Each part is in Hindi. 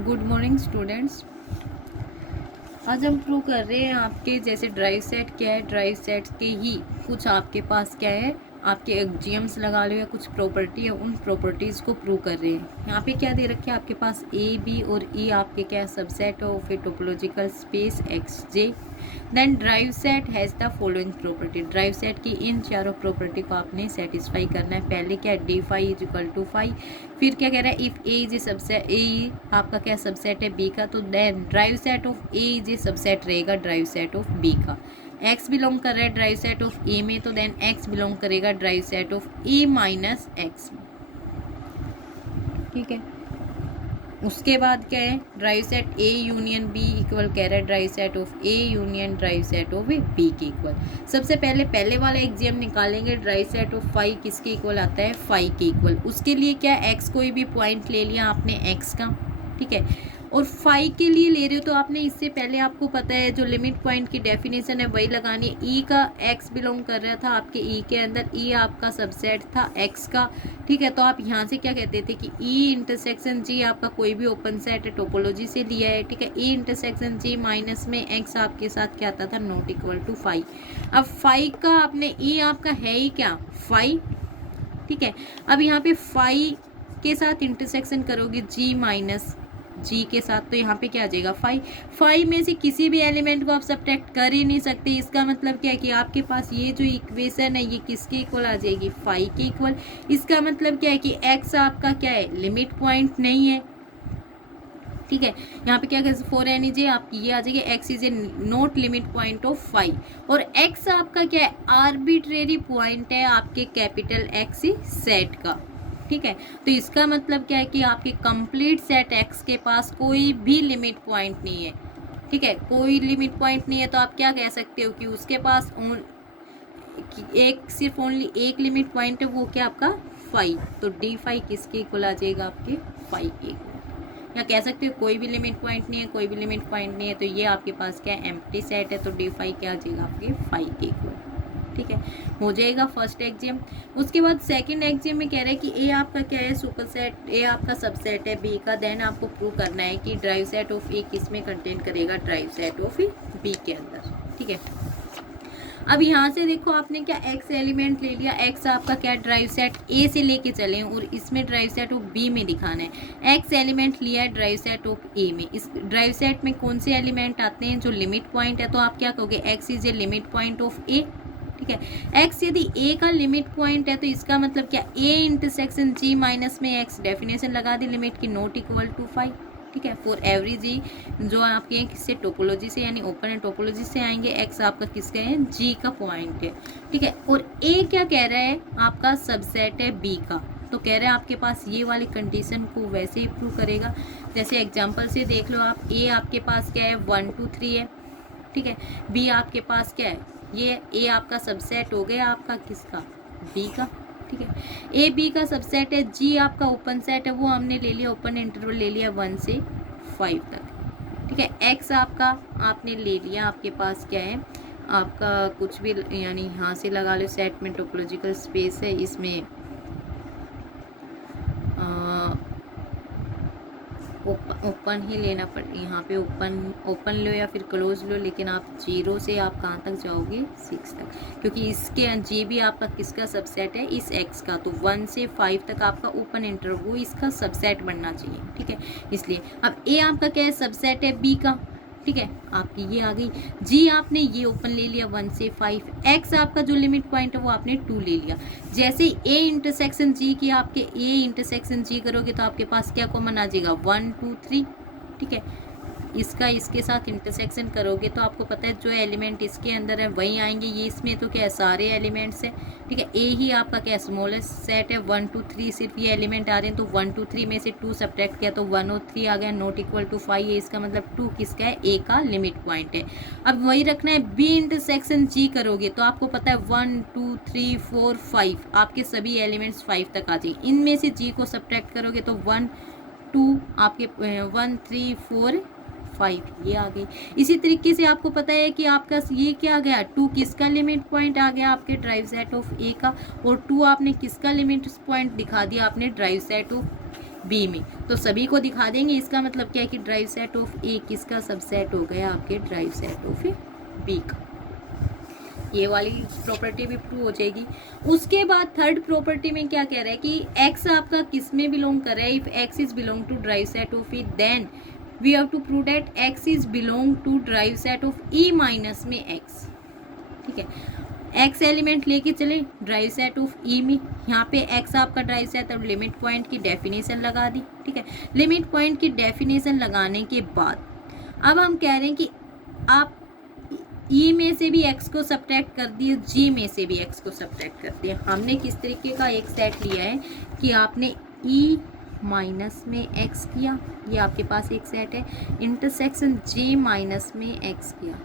Good morning students. आज हम प्रूव कर रहे हैं आपके जैसे ड्राइव सेट क्या है, ड्राइव सेट के ही कुछ आपके पास क्या है, आपके एक्जियम्स लगा लो या कुछ प्रॉपर्टी है, उन प्रॉपर्टीज़ को प्रूव कर रहे हैं। यहाँ पे क्या दे रखे हैं आपके पास ए बी और ई आपके क्या subset of A topological space X जे। Then derived set has the following property. Derived set की इन चारों प्रॉपर्टी को आपने सेटिस्फाई करना है। पहले क्या है, D phi is equal to phi. फिर क्या कह रहा है, if A is a subset, A आपका क्या सबसेट है बी का, तो then derived set of A is a subset रहेगा ड्राइव सेट ऑफ बी का। एक्स बिलोंग कर रहा है ड्राइव सेट ऑफ ए में, तो देन एक्स बिलोंग करेगा derived set of A minus x में। ठीक है, उसके बाद क्या है, derived set A union B equal कह रहा है derived set of A union derived set of B के इक्वल। सबसे पहले वाला एक्जियम निकालेंगे, ड्राइव सेट ऑफ फाई किसके इक्वल आता है, फाई के इक्वल। उसके लिए क्या, एक्स कोई भी पॉइंट ले लिया आपने एक्स का, ठीक है, और फाई के लिए ले रहे हो तो आपने इससे पहले आपको पता है जो लिमिट पॉइंट की डेफिनेशन है वही लगानी है। ई का एक्स बिलोंग कर रहा था आपके ई के अंदर, ई आपका सबसेट था एक्स का, ठीक है। तो आप यहाँ से क्या कहते थे कि ई इंटरसेक्शन जी आपका कोई भी ओपन सेट है, टोपोलॉजी से लिया है, ठीक है। ई इंटरसेक्शन जी माइनस में एक्स आपके साथ क्या आता था, नॉट इक्वल टू फाई। अब फाई का आपने ई आपका है ही क्या, फाई, ठीक है। अब यहाँ पे फाई के साथ इंटरसेक्शन करोगे जी माइनस जी के साथ, तो यहाँ पे क्या आ जाएगा, फाई में से किसी भी एलिमेंट को आप सब्ट्रैक्ट कर ही नहीं सकते। इसका मतलब क्या है कि आपके पास ये जो इक्वेशन है ये किसके इक्वल आ जाएगी, फाई के इक्वल। इसका मतलब क्या है कि एक्स आपका क्या है, लिमिट पॉइंट नहीं है, ठीक है। यहाँ पे क्या करें, फॉर एन इज आपकी ये आ जाएगी X is a not limit point of phi, और एक्स आपका क्या है, आर्बिट्रेरी पॉइंट है आपके कैपिटल एक्स सेट का, ठीक है। तो इसका मतलब क्या है कि आपके कंप्लीट सेट एक्स के पास कोई भी लिमिट पॉइंट नहीं है, ठीक है, कोई लिमिट पॉइंट नहीं है। तो आप क्या कह सकते हो कि उसके पास एक सिर्फ ओनली एक लिमिट पॉइंट है, वो क्या आपका फाई। तो डी फाई किसके इक्वल आ जाएगा, आपके फाई के इक्वल। या कह सकते हो कोई भी लिमिट पॉइंट नहीं है, कोई भी लिमिट पॉइंट नहीं है, तो ये आपके पास क्या है, एम्प्टी सेट है, तो डी फाई क्या आ जाएगा आपके फाई के इक्वल, ठीक है, हो जाएगा फर्स्ट एक्जियम। उसके बाद सेकंड एक्जियम में कह रहा है कि ए आपका क्या है, सुपर सेट, ए आपका सबसेट है बी का। देन आपको प्रूव करना है कि ड्राइव सेट ऑफ ए किस में कंटेन करेगा, ड्राइव सेट ऑफ बी के अंदर, ठीक है। अब यहाँ से देखो आपने क्या एक्स एलिमेंट ले लिया, एक्स आपका क्या ड्राइव सेट ए से लेके चले और इसमें ड्राइव सेट ऑफ बी में दिखाना है। एक्स एलिमेंट लिया है ड्राइव सेट ऑफ ए में, इस ड्राइव सेट में कौन से एलिमेंट आते हैं, जो लिमिट पॉइंट है, तो आप क्या कहोगे, x is a limit point of A, ठीक है। एक्स यदि ए का लिमिट पॉइंट है तो इसका मतलब क्या, ए इंटरसेक्शन जी माइनस में एक्स, डेफिनेशन लगा दी लिमिट की, नॉट इक्वल टू फाइव, ठीक है। फॉर एवरी जी जो आपके हैं किससे, टोपोलॉजी से, यानी ओपन टोपोलॉजी से आएंगे, एक्स आपका किसका है, जी का पॉइंट है, ठीक है। और ए क्या कह रहा है, आपका सबसेट है बी का, तो कह रहे हैं आपके पास ये वाली कंडीशन को वैसे ही प्रूव करेगा। जैसे एग्जांपल से देख लो आप, ए आपके पास क्या है 1 2 3 है, ठीक है। बी आपके पास क्या है, ये ए आपका सबसेट हो गया आपका किसका, बी का, ठीक है। ए बी का सबसेट है, जी आपका ओपन सेट है, वो हमने ले लिया, ओपन इंटरवल ले लिया 1 से 5 तक, ठीक है। एक्स आपका आपने ले लिया, आपके पास क्या है आपका कुछ भी, यानी यहाँ से लगा लो, सेट में टोपोलॉजिकल स्पेस है, इसमें ओपन ही लेना पड़, यहाँ पे ओपन लो या फिर क्लोज लो, लेकिन आप 0 से आप कहाँ तक जाओगे, 6 तक, क्योंकि इसके जी भी आपका किसका सबसेट है, इस एक्स का, तो 1 से 5 तक आपका ओपन इंटरवल इसका सबसेट बनना चाहिए, ठीक है। इसलिए अब ए आपका क्या है, सबसेट है बी का, ठीक है, आपकी ये आ गई। जी आपने ये ओपन ले लिया 1 से 5, एक्स आपका जो लिमिट पॉइंट है वो आपने 2 ले लिया। जैसे ए इंटरसेक्शन जी की आपके ए इंटरसेक्शन जी करोगे तो आपके पास क्या कॉमन आ जाएगा, 1 2 3, ठीक है। इसका इसके साथ इंटरसेक्शन करोगे तो आपको पता है जो एलिमेंट इसके अंदर है वही आएंगे, ये इसमें तो क्या है सारे एलिमेंट्स हैं, ठीक है। ए ही आपका क्या स्मॉलेस्ट सेट है, 1 2 3 सिर्फ ये एलिमेंट आ रहे हैं, तो 1 2 3 में से 2 सब्ट्रैक्ट किया तो 1 और 3 आ गया, नॉट इक्वल टू 5 है, इसका मतलब 2 किसका है, ए का लिमिट पॉइंट है। अब वही रखना है, बी इंटरसेक्शन जी करोगे तो आपको पता है 1 2 3 4 5 आपके सभी एलिमेंट्स 5 तक आ जाएंगे, इनमें से जी को सब्ट्रैक्ट करोगे तो 1 2 आपके 1 3 4 5 ये आ गई। इसी तरीके से आपको पता है कि आपका ये क्या आ गया, 2 किसका लिमिट पॉइंट आ गया आपके ड्राइव सेट ऑफ ए का, और 2 आपने किसका लिमिट पॉइंट दिखा दिया, आपने ड्राइव सेट ऑफ बी में, तो सभी को दिखा देंगे। इसका मतलब क्या है कि ड्राइव सेट ऑफ ए किसका सबसेट हो गया, आपके ड्राइव सेट ऑफ बी का। ये वाली प्रॉपर्टी भी प्रूव हो जाएगी। उसके बाद थर्ड प्रॉपर्टी में क्या कह रहा है कि एक्स आपका किस में बिलोंग कर रहा है, if X is belong to derived set of E then we have to prove that X is belong to derived set of E minus में एक्स। ठीक है, एक्स एलिमेंट लेके चले ड्राइव सेट ऑफ ई में, यहाँ पे एक्स आपका ड्राइव सेट और लिमिट पॉइंट की डेफिनेशन लगा दी। ठीक है, लिमिट पॉइंट की डेफिनेशन लगाने के बाद अब हम कह रहे हैं कि आप ई में से भी एक्स को सब्ट्रैक्ट कर दिए, जी में से भी एक्स को सब्ट्रैक्ट कर दिया। हमने किस तरीके का एक सेट लिया है कि आपने ई माइनस में एक्स किया, ये आपके पास एक सेट है, इंटरसेक्शन जे माइनस में एक्स किया।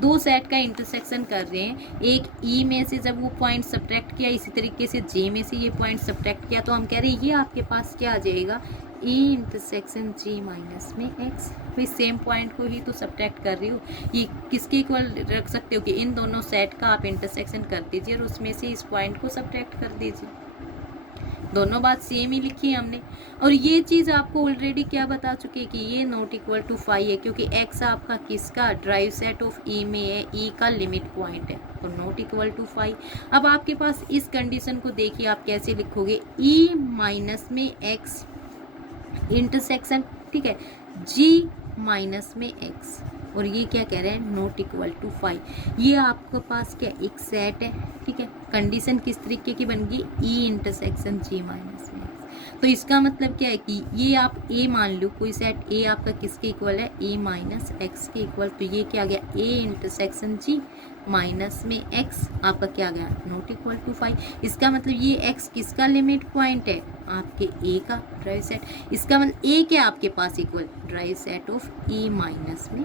दो सेट का इंटरसेक्शन कर रहे हैं, एक ई में से जब वो पॉइंट सब्ट्रैक्ट किया, इसी तरीके से जे में से ये पॉइंट सब्ट्रैक्ट किया, तो हम कह रहे हैं ये आपके पास क्या आ जाएगा, ई इंटरसेक्शन जे माइनस में एक्स। भाई सेम पॉइंट को ही तो सब्ट्रैक्ट कर रही हो, ये किसके इक्वल रख सकते हो कि इन दोनों सेट का आप इंटरसेक्शन कर दीजिए और उसमें से इस पॉइंट को सब्ट्रैक्ट कर दीजिए। दोनों बात सेम ही लिखी है हमने। और ये चीज़ आपको ऑलरेडी क्या बता चुके हैं कि ये नॉट इक्वल टू 5 है, क्योंकि एक्स आपका किसका ड्राइव सेट ऑफ ई में है, ई का लिमिट पॉइंट है, तो नॉट इक्वल टू 5। अब आपके पास इस कंडीशन को देखिए आप कैसे लिखोगे, ई माइनस में एक्स इंटरसेक्शन, ठीक है, जी माइनस में एक्स, और ये क्या कह रहे हैं, नॉट इक्वल टू 5। ये आपके पास क्या एक सेट है। ठीक है, कंडीशन किस तरीके की बन गई, ई इंटरसेक्शन जी माइनस में एक्स। तो इसका मतलब क्या है कि ये आप ए मान लो, कोई सेट ए आपका किसके इक्वल है, ए माइनस एक्स के इक्वल, तो ये क्या आ गया, ए इंटरसेक्शन जी माइनस में एक्स आपका क्या आ गया, नॉट इक्वल टू 5। इसका मतलब ये एक्स किसका लिमिट पॉइंट है, आपके ए का ड्राइव सेट। इसका मतलब ए क्या आपके पास equal, derived set of E minus में।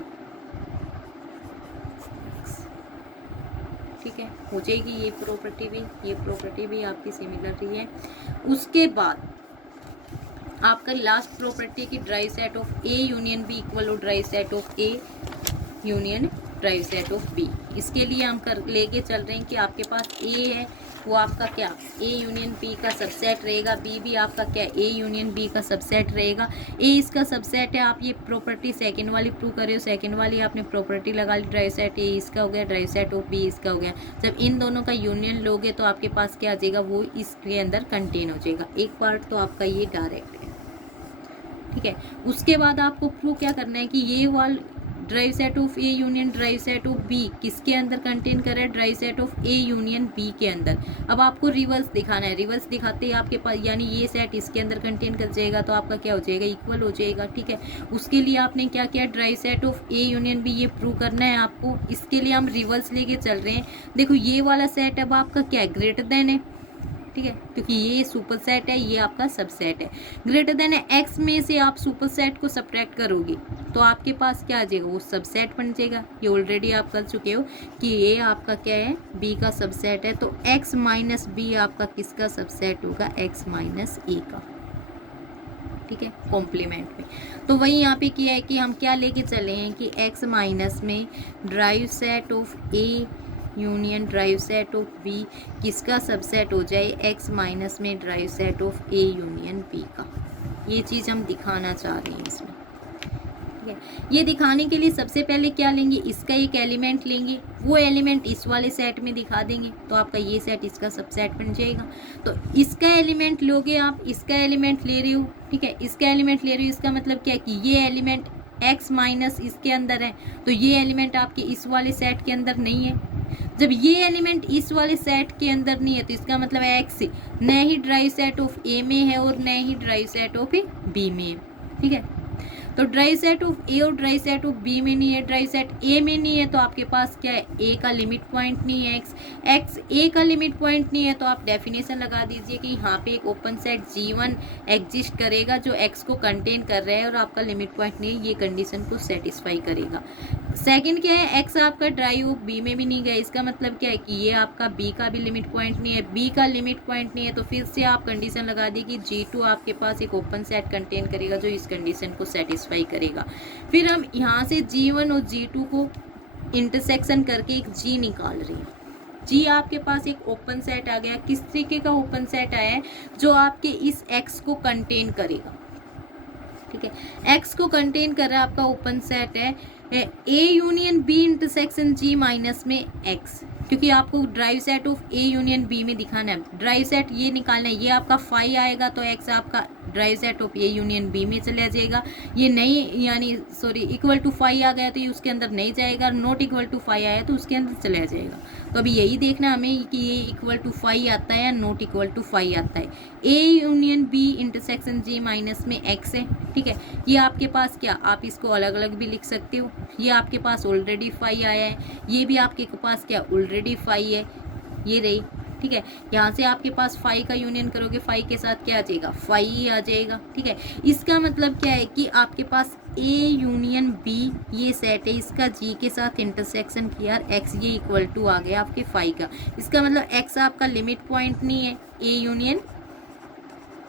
ठीक है, हो जाएगी ये प्रॉपर्टी भी आपकी सिमिलर रही है। उसके बाद आपका लास्ट प्रॉपर्टी की derived set of A union B equal और derived set of A union derived set of B. इसके लिए हम लेके चल रहे हैं कि आपके पास ए है, वो आपका क्या ए यूनियन बी का सबसेट रहेगा, बी भी आपका क्या ए यूनियन बी का सबसेट रहेगा, ए इसका सबसेट है। आप ये प्रॉपर्टी सेकंड वाली प्रूव कर रहे हो, सेकंड वाली आपने प्रॉपर्टी लगा ली, ड्राइव सेट ए इसका हो गया, ड्राइव सेट ऑफ बी इसका हो गया। जब इन दोनों का यूनियन लोगे तो आपके पास क्या आ जाएगा, वो इसके अंदर कंटेन हो जाएगा। एक पार्ट तो आपका ये डायरेक्ट है। ठीक है, उसके बाद आपको प्रूव क्या करना है कि ये वाल derived set of A union derived set of B किसके अंदर कंटेन कर रहा है, derived set of A union B के अंदर। अब आपको रिवर्स दिखाना है, रिवर्स दिखाते ही आपके पास यानी ये सेट इसके अंदर कंटेन कर जाएगा, तो आपका क्या हो जाएगा, इक्वल हो जाएगा। ठीक है, उसके लिए आपने क्या किया, derived set of A union B ये प्रूव करना है आपको। इसके लिए हम रिवर्स लेके चल रहे हैं। देखो ये वाला सेट अब आपका क्या है, ग्रेटर देन है। ठीक है, क्योंकि ये सुपर सेट है, ये आपका सबसेट है। ग्रेटर देन है, एक्स में से आप सुपर सेट को सब्ट्रैक्ट करोगे तो आपके पास क्या आ जाएगा, वो सबसेट बन जाएगा। ये ऑलरेडी आप कर चुके हो कि ये आपका क्या है, बी का सबसेट है, तो एक्स माइनस बी आपका किसका सबसेट होगा, एक्स माइनस ए का। ठीक है, कॉम्प्लीमेंट में। तो वही यहाँ पे किया है कि हम क्या लेके चले हैं कि एक्स माइनस में derived set of A union derived set of B किसका सबसेट हो जाए, एक्स माइनस में derived set of A union B का। ये चीज़ हम दिखाना चाह रहे हैं इसमें। ठीक है, ये दिखाने के लिए सबसे पहले क्या लेंगे, इसका एक एलिमेंट लेंगे, वो एलिमेंट इस वाले सेट में दिखा देंगे, तो आपका ये सेट इसका सबसेट बन जाएगा। तो इसका एलिमेंट लोगे आप, इसका एलिमेंट ले रहे हो। ठीक है, इसका एलिमेंट ले रहे हो, इसका मतलब क्या है कि ये एलिमेंट एक्स माइनस इसके अंदर है, तो ये एलिमेंट आपके इस वाले सेट के अंदर नहीं है। जब ये एलिमेंट इस वाले सेट के अंदर नहीं है तो इसका मतलब एक्स न ही ड्राइव सेट ऑफ ए में है और न ही ड्राइव सेट ऑफ बी में है। ठीक है, तो ड्राइव सेट ऑफ ए और ड्राइव सेट ऑफ बी में नहीं है, ड्राइव सेट ए में नहीं है, तो आपके पास क्या है, ए का लिमिट पॉइंट नहीं है, एक्स ए का लिमिट पॉइंट नहीं है, तो आप डेफिनेशन लगा दीजिए कि यहाँ पे एक ओपन सेट G1 एग्जिस्ट करेगा जो एक्स को कंटेन कर रहा है और आपका लिमिट पॉइंट नहीं है, ये कंडीशन को सेटिस्फाई करेगा। सेकंड क्या है, एक्स आपका ड्राइव ऑफ बी में भी नहीं गया, इसका मतलब क्या है कि ये आपका बी का भी लिमिट पॉइंट नहीं है, बी का लिमिट पॉइंट नहीं है, तो फिर से आप कंडीशन लगा दी कि G2 आपके पास एक ओपन सेट कंटेन करेगा जो इस कंडीशन को सेटिस्फाई करेगा। फिर हम यहाँ से G1 और G2 को इंटरसेक्शन करके एक G निकाल रहे हैं। G आपके पास एक ओपन सेट आ गया, किस तरीके का ओपन सेट आया है, जो आपके इस X को कंटेन करेगा। ठीक है। एक्स को कंटेन कर रहा है आपका ओपन सेट है A union B intersection G minus में एक्स, क्योंकि आपको derived set of A union B में दिखाना है। ड्राइव सेट ये निकालना है, ये आपका फाई आएगा तो एक्स आपका derived set of A union B में चला जाएगा। ये नहीं यानी सॉरी इक्वल टू फाई आ गया तो ये उसके अंदर नहीं जाएगा, नॉट इक्वल टू फाई आया तो उसके अंदर चला जाएगा। तो अभी यही देखना हमें कि ये इक्वल टू फाई आता है या नॉट इक्वल टू फाई आता है। A union B intersection G minus में एक्स है, ठीक है। ये आपके पास क्या, आप इसको अलग अलग भी लिख सकते हो। ये आपके पास ऑलरेडी फाई आया है, ये भी आपके पास क्या ऑलरेडी फाई है, ये रही, ठीक है। यहाँ से आपके पास फाई का यूनियन करोगे, फाई के साथ क्या आ जाएगा, फाई ही आ जाएगा, ठीक है। इसका मतलब क्या है कि आपके पास ए यूनियन बी ये सेट है, इसका जी के साथ इंटरसेक्शन किया, एक्स ये इक्वल टू आ गया आपके फाई का। इसका मतलब एक्स आपका लिमिट पॉइंट नहीं है, ए यूनियन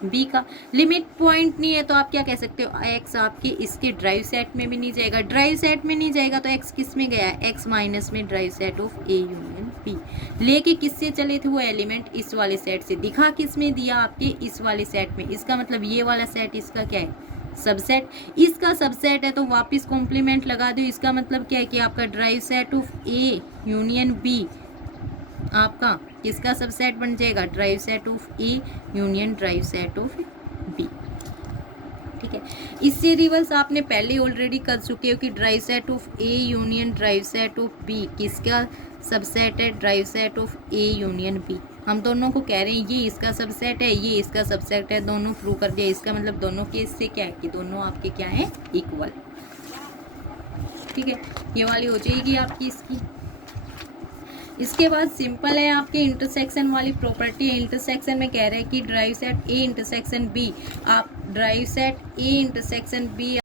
बी का लिमिट पॉइंट नहीं है, तो आप क्या कह सकते हो, एक्स आपके इसके ड्राइव सेट में भी नहीं जाएगा। ड्राइव सेट में नहीं जाएगा तो एक्स किस में गया है, एक्स माइनस में derived set of A union B. लेके किससे चले थे वो एलिमेंट, इस वाले सेट से। दिखा किस में दिया, आपके इस वाले सेट में। इसका मतलब ये वाला सेट इसका क्या है, सबसेट। इसका सबसेट है तो वापस कॉम्प्लीमेंट लगा दो। इसका मतलब क्या है कि आपका derived set of A union B आपका किसका सबसेट बन जाएगा, derived set of A union derived set of B, ठीक है। इससे रिवर्स आपने पहले ऑलरेडी कर चुके हो कि derived set of A union derived set of B किसका सबसेट है, derived set of A union B. हम दोनों को कह रहे हैं ये इसका सबसेट है, ये इसका सबसेट है, दोनों प्रूव कर दिया। इसका मतलब दोनों केस से क्या है कि दोनों आपके क्या है, इक्वल, ठीक है। ये वाली हो जाएगी आपकी इसकी। इसके बाद सिंपल है आपके इंटरसेक्शन वाली प्रॉपर्टी है। इंटरसेक्शन में कह रहे हैं कि derived set A intersection B, आप derived set A intersection B